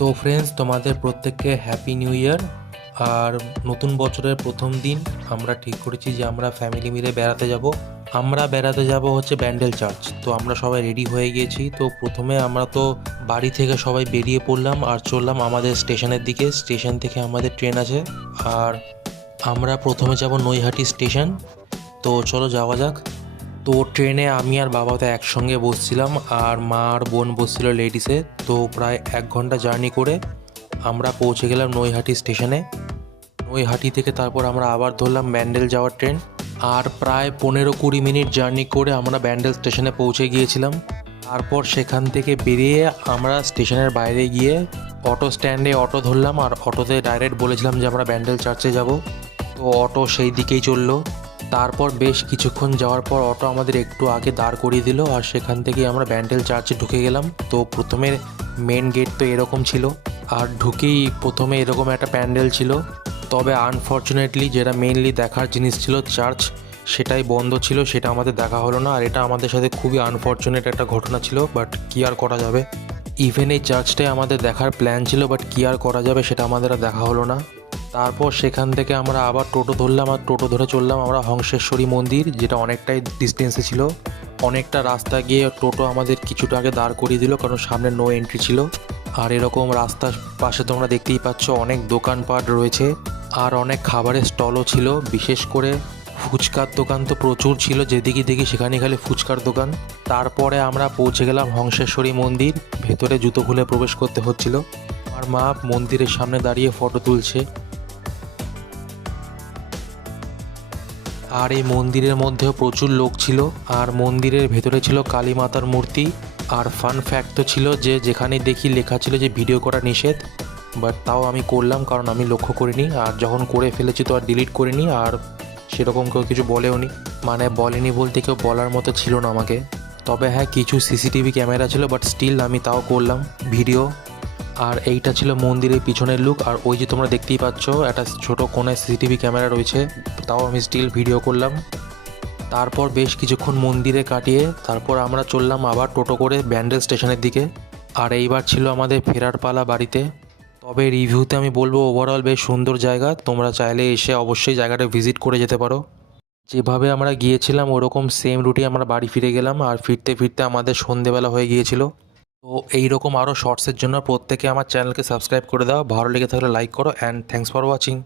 তো ফ্রেন্ডস, তোমাদের প্রত্যেককে হ্যাপি নিউ ইয়ার। আর নতুন বছরের প্রথম দিন আমরা ঠিক করেছি যে আমরা ফ্যামিলি মিলে বেড়াতে যাব। আমরা বেড়াতে যাব হচ্ছে ব্যান্ডেল চার্চ। তো আমরা সবাই রেডি হয়ে গিয়েছি। তো প্রথমে আমরা তো বাড়ি থেকে সবাই বেরিয়ে পড়লাম আর চললাম আমাদের স্টেশনের দিকে। স্টেশন থেকে আমাদের ট্রেন আছে। আর আমরা প্রথমে যাব নৈহাটি স্টেশন। তো চলো যাওয়া যাক। তো ট্রেনে আমি আর বাবা তো একসঙ্গে বসছিলাম, আর মা আর বোন বসছিল লেডিসে। তো প্রায় 1 ঘন্টা জার্নি করে আমরা পৌঁছে গেলাম নৈহাটি স্টেশনে। নৈহাটি থেকে তারপর আমরা আবার ধরলাম ব্যান্ডেল যাওয়ার ট্রেন। আর প্রায় 15-20 মিনিট জার্নি করে আমরা ব্যান্ডেল স্টেশনে পৌঁছে গিয়েছিলাম। তারপর সেখান থেকে বেরিয়ে আমরা স্টেশনের বাইরে গিয়ে অটো স্ট্যান্ডে অটো ধরলাম, আর অটোতে ডাইরেক্ট বলেছিলাম যে আমরা ব্যান্ডেল চার্চে যাব। তো অটো সেই দিকেই চললো। তারপর বেশ কিছুক্ষণ যাওয়ার পর অটো আমাদের একটু আগে দাঁড় করিয়ে দিল, আর সেখান থেকে আমরা ব্যান্ডেল চার্চে ঢুকে গেলাম। তো প্রথমে মেন গেট তো এরকম ছিল, আর ঢুকেই প্রথমে এরকম একটা প্যান্ডেল ছিল। তবে আনফর্চুনেটলি যেটা মেনলি দেখার জিনিস ছিল চার্চ, সেটাই বন্ধ ছিল, সেটা আমাদের দেখা হলো না। আর এটা আমাদের সাথে খুবই আনফর্চুনেট একটা ঘটনা ছিল, বাট কী আর করা যাবে। ইভেন এই চার্চটাই আমাদের দেখার প্ল্যান ছিল, বাট কী আর করা যাবে, সেটা আমাদের আর দেখা হলো না। তারপর সেখান থেকে আমরা আবার টোটো ধরলাম, আর টোটো ধরে চললাম আমরা হংসেশ্বরী মন্দির, যেটা অনেকটাই ডিস্টেন্সে ছিল। অনেকটা রাস্তা গিয়ে টোটো আমাদের কিছুটা আগে দাঁড় করিয়ে দিল, কারণ সামনে নো এন্ট্রি ছিল। আর এরকম রাস্তার পাশে তোমরা দেখতেই পাচ্ছ অনেক দোকানপাট রয়েছে, আর অনেক খাবারের স্টলও ছিল। বিশেষ করে ফুচকার দোকান তো প্রচুর ছিল, যেদিকে দেখি সেখানে খালি ফুচকার দোকান। তারপরে আমরা পৌঁছে গেলাম হংসেশ্বরী মন্দির। ভেতরে জুতো খুলে প্রবেশ করতে হচ্ছিল। আমার মা মন্দিরের সামনে দাঁড়িয়ে ফটো তুলছে। আর এই মন্দিরের মধ্যেও প্রচুর লোক ছিল, আর মন্দিরের ভেতরে ছিল কালী মাতার মূর্তি। আর ফান ফ্যাক্ট তো ছিল যে যেখানে দেখি লেখা ছিল যে ভিডিও করা নিষেধ, বাট তাও আমি করলাম, কারণ আমি লক্ষ্য করিনি। আর যখন করে ফেলেছি তো আর ডিলিট করিনি। আর সেরকম কেউ কিছু বলেও নি, মানে বলেনি বলতে কেউ বলার মতো ছিল না আমাকে। তবে হ্যাঁ, কিছু সিসিটিভি ক্যামেরা ছিল, বাট স্টিল আমি তাও করলাম ভিডিও। আর এইটা ছিল মন্দিরের পিছনের লুক। আর ওই যে তোমরা দেখতেই পাচ্ছ একটা ছোট কোণে সিসিটিভি ক্যামেরা রয়েছে, তাও আমি স্টিল ভিডিও করলাম। তারপর বেশ কিছুক্ষণ মন্দিরে কাটিয়ে তারপর আমরা চললাম আবার টোটো করে ব্যান্ডেল স্টেশনের দিকে। আর এইবার ছিল আমাদের ফেরার পালা বাড়িতে। তবে রিভিউতে আমি বলবো ওভারঅল বেশ সুন্দর জায়গা, তোমরা চাইলে এসে অবশ্যই জায়গাটা ভিজিট করে যেতে পারো। যেভাবে আমরা গিয়েছিলাম ওরকম সেম রুটে আমরা বাড়ি ফিরে গেলাম, আর ফিরতে ফিরতে আমাদের সন্ধেবেলা হয়ে গিয়েছিল। তো এইরকম আরও শর্টসের জন্য প্রত্যেকে আমার চ্যানেলকে সাবস্ক্রাইব করে দাও। ভালো লেগে থাকলে লাইক করো, অ্যান্ড থ্যাঙ্কস ফর ওয়াচিং।